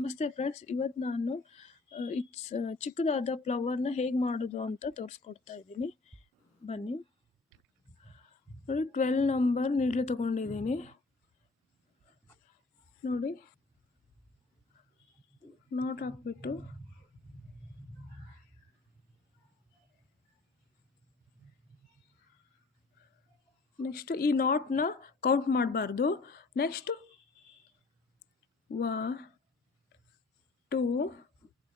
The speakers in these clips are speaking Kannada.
ನಮಸ್ತೆ ಫ್ರೆಂಡ್ಸ್, ಇವತ್ತು ನಾನು ಚಿಕ್ಕದಾದ ಫ್ಲವರ್ನ ಹೇಗೆ ಮಾಡೋದು ಅಂತ ತೋರಿಸ್ಕೊಡ್ತಾ ಇದ್ದೀನಿ. ಬನ್ನಿ ನೋಡಿ, 12 ನಂಬರ್ ನೀಡ್ಲು ತೊಗೊಂಡಿದ್ದೀನಿ. ನೋಡಿ, ನಾಟ್ ಹಾಕ್ಬಿಟ್ಟು ನೆಕ್ಸ್ಟ್ ಈ ನಾಟ್ನ ಕೌಂಟ್ ಮಾಡಬಾರ್ದು. ನೆಕ್ಸ್ಟ್ 1 2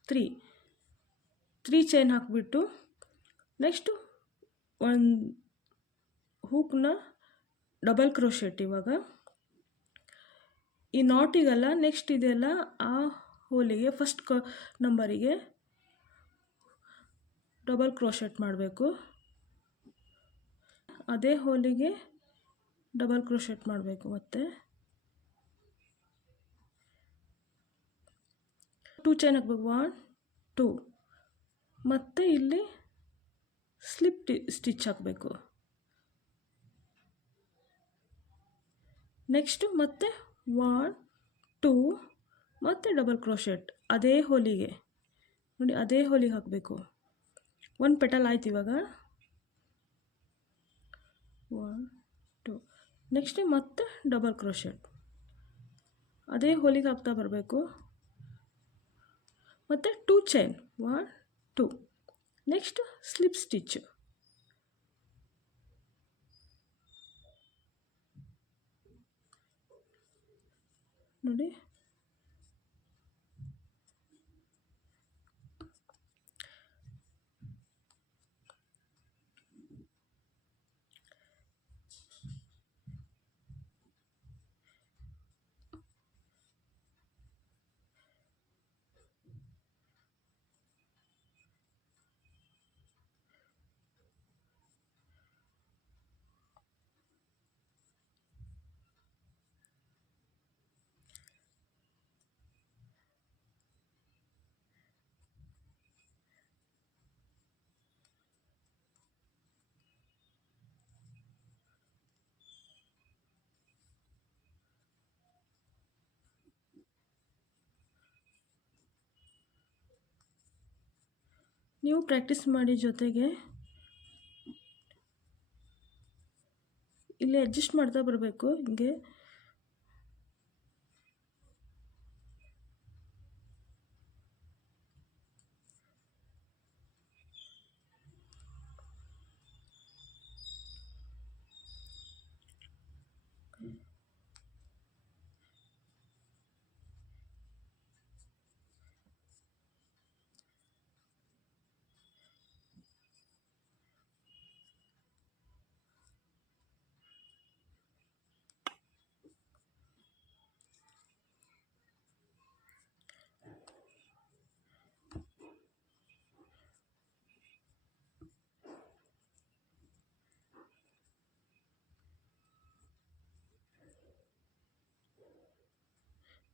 3 ಚೈನ್ ಹಾಕಿಬಿಟ್ಟು ನೆಕ್ಸ್ಟು ಒಂದು ಹೂಕ್ನ ಡಬಲ್ ಕ್ರೋಶೆಟ್. ಇವಾಗ ಈ ನಾಟಿಗಲ್ಲ, ನೆಕ್ಸ್ಟ್ ಇದೆಲ್ಲ ಆ ಹೋಲಿಗೆ ಫಸ್ಟ್ ನಂಬರಿಗೆ ಡಬಲ್ ಕ್ರೋಶೆಟ್ ಮಾಡಬೇಕು. ಅದೇ ಹೋಲಿಗೆ ಡಬಲ್ ಕ್ರೋಶೆಟ್ ಮಾಡಬೇಕು. ಮತ್ತು 2 ಚೈನ್ ಹಾಕಬೇಕು. 1 2 ಮತ್ತು ಇಲ್ಲಿ ಸ್ಲಿಪ್ ಸ್ಟಿಚ್ ಹಾಕಬೇಕು. ನೆಕ್ಸ್ಟು ಮತ್ತೆ 1 2 ಮತ್ತು ಡಬಲ್ ಕ್ರೋಶೆಟ್ ಅದೇ ಹೋಲಿಗೆ ನೋಡಿ, ಅದೇ ಹೋಲಿಗೆ ಹಾಕಬೇಕು. 1 ಪೆಟಲ್ ಆಯ್ತು. ಇವಾಗ 1 2 ನೆಕ್ಸ್ಟ್ ಮತ್ತೆ ಡಬಲ್ ಕ್ರೋಶೆಟ್ ಅದೇ ಹೋಲಿಗೆ ಹಾಕ್ತಾ ಬರಬೇಕು. ಮತ್ತು 2 ಚೈನ್ 1 2 ನೆಕ್ಸ್ಟ್ ಸ್ಲಿಪ್ ಸ್ಟಿಚ್ ನೋಡಿ. ನೀವು ಪ್ರಾಕ್ಟೀಸ್ ಮಾಡಿ, ಜೊತೆಗೆ ಇಲ್ಲಿ ಅಡ್ಜಸ್ಟ್ ಮಾಡ್ತಾ ಬರಬೇಕು. ಹಿಂಗೆ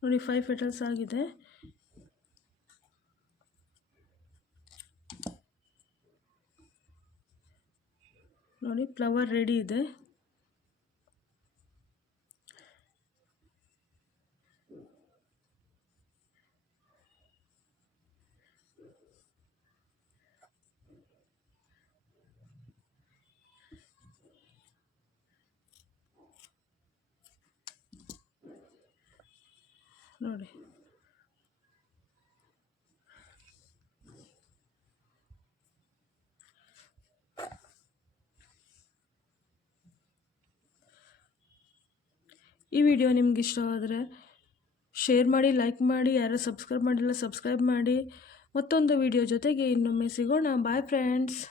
ನೋಡಿ, 5 ಪೆಟಲ್ಸ್ ಆಗಿದೆ. ನೋಡಿ, ಫ್ಲವರ್ ರೆಡಿ ಇದೆ. ನೋಡಿ, ಈ ವಿಡಿಯೋ ನಿಮ್ಗೆ ಇಷ್ಟವಾದರೆ ಶೇರ್ ಮಾಡಿ, ಲೈಕ್ ಮಾಡಿ. ಯಾರು ಸಬ್ಸ್ಕ್ರೈಬ್ ಮಾಡಿಲ್ಲ ಸಬ್ಸ್ಕ್ರೈಬ್ ಮಾಡಿ. ಮತ್ತೊಂದು ವಿಡಿಯೋ ಜೊತೆಗೆ ಇನ್ನೊಮ್ಮೆ ಸಿಗೋಣ. Bye friends.